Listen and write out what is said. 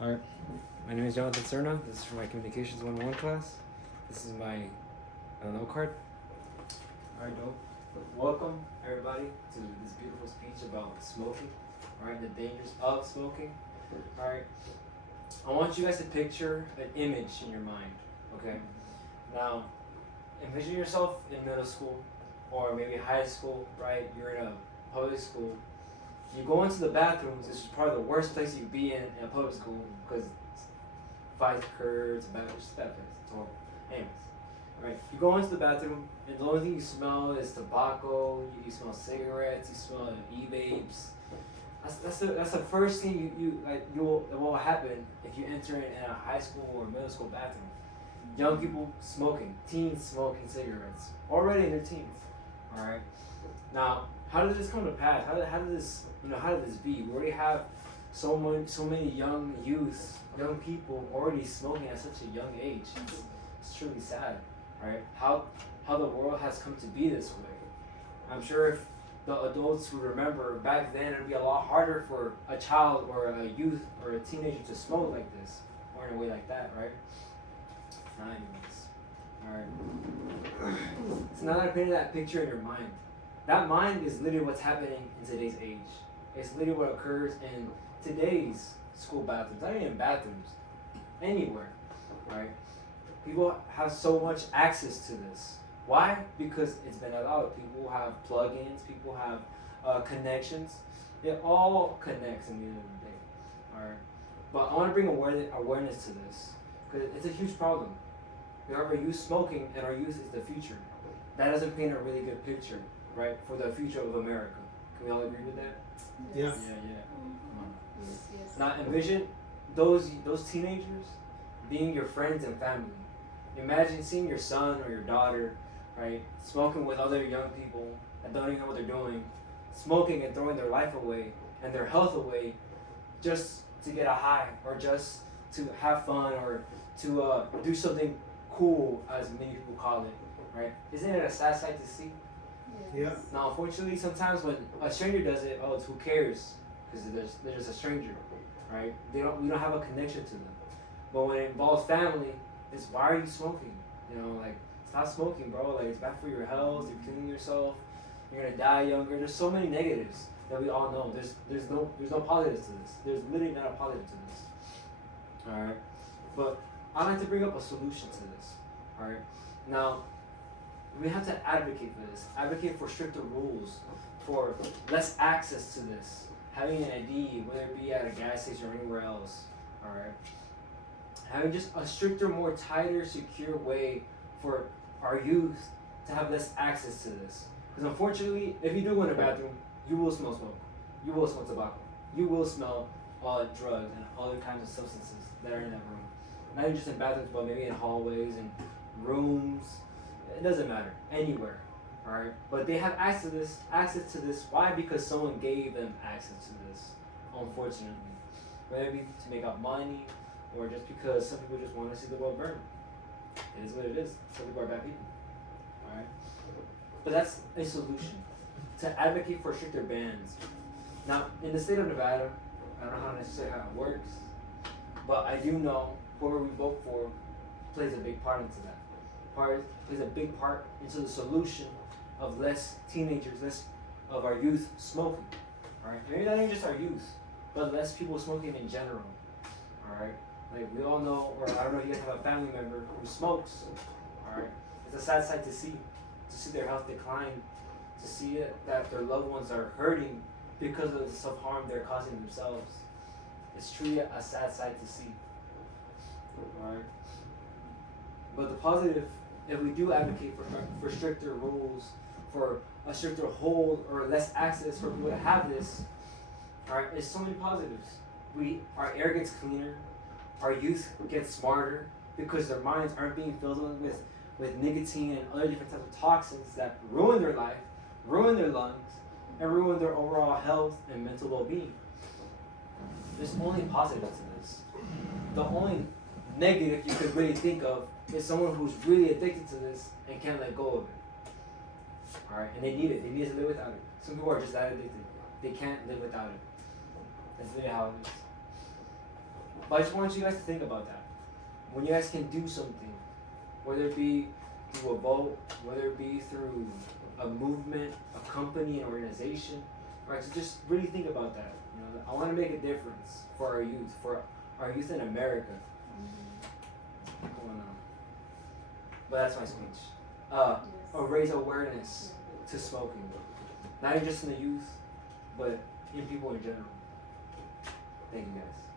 Alright, my name is Jonathan Cerna. This is for my Communications 101 class. This is my note card. Alright, dope. Welcome, everybody, to this beautiful speech about smoking, alright, the dangers of smoking. Alright, I want you guys to picture an image in your mind, okay? Now, envision yourself in middle school or maybe high school, right? You're in a public school. You go into the bathrooms. This is probably the worst place you could be in a public school because fights occur. It's a bad place. It's horrible. Anyways, right? You go into the bathroom, and the only thing you smell is tobacco. You smell cigarettes. You smell e-vapes. That's the first thing that will happen if you enter in a high school or middle school bathroom. Young people smoking, teens smoking cigarettes, already in their teens. All right. Now, how did this come to pass? How did this be? We already have so many young people already smoking at such a young age. It's truly sad, right? How the world has come to be this way. I'm sure if the adults who remember back then, it'd be a lot harder for a child or a youth or a teenager to smoke like this or in a way like that, right? Anyways, all right. So now that I painted that picture in your mind, that mind is literally what's happening in today's age. It's literally what occurs in today's school bathrooms, not even bathrooms, anywhere, right? People have so much access to this. Why? Because it's been allowed. People have plugins, people have connections. It all connects in the end of the day, all right? But I want to bring awareness to this because it's a huge problem. Our youth smoking and our youth is the future. That doesn't paint a really good picture, right, for the future of America. Can we all agree with that? Yes. Yeah. Come on. Yes. Now envision those teenagers being your friends and family. Imagine seeing your son or your daughter, right, smoking with other young people that don't even know what they're doing, smoking and throwing their life away and their health away just to get a high or just to have fun or to do something cool, as many people call it, right? Isn't it a sad sight to see? Yeah. Now, unfortunately, sometimes when a stranger does it, it's who cares? Because they're just a stranger, right? We don't have a connection to them. But when it involves family, it's why are you smoking? Stop smoking, bro. Like, it's bad for your health. You're killing yourself. You're gonna die younger. There's so many negatives that we all know. There's no positives to this. There's literally not a positive to this. All right, but I like to bring up a solution to this. All right, now we have to advocate for this. Advocate for stricter rules, for less access to this. Having an ID, whether it be at a gas station or anywhere else. All right, having just a stricter, more tighter, secure way for our youth to have less access to this. Because unfortunately, if you do go in a bathroom, you will smell smoke. You will smell tobacco. You will smell all the drugs and other kinds of substances that are in that room. Not even just in bathrooms, but maybe in hallways and rooms. It doesn't matter. Anywhere. Alright? But they have access to this. Why? Because someone gave them access to this. Unfortunately. Whether it be to make up money or just because some people just want to see the world burn. It is what it is. Some people are bad people. Alright? But that's a solution. To advocate for stricter bans. Now, in the state of Nevada, I don't know necessarily how it works, but I do know whoever we vote for plays a big part into that. Plays a big part into the solution of less teenagers, less of our youth smoking. Alright? Maybe not even just our youth, but less people smoking in general. Alright? Like we all know, or I don't know if you guys have a family member who smokes. Alright? It's a sad sight to see their health decline, to see it, that their loved ones are hurting because of the self-harm they're causing themselves. It's truly a sad sight to see. Alright? But the positive, if we do advocate for stricter rules, for a stricter hold or less access for people to have this, alright, there's so many positives. Our air gets cleaner, our youth gets smarter because their minds aren't being filled with nicotine and other different types of toxins that ruin their life, ruin their lungs, and ruin their overall health and mental well-being. There's only positive to this. The only negative you could really think of is someone who's really addicted to this and can't let go of it. Alright, and they need it. They need to live without it. Some people are just that addicted. They can't live without it. That's literally how it is. But I just want you guys to think about that. When you guys can do something, whether it be through a vote, whether it be through a movement, a company, an organization, right? So just really think about that. You know, I want to make a difference for our youth in America. Going on. But that's my speech. Raise awareness to smoking, not even just in the youth, but in people in general. Thank you guys.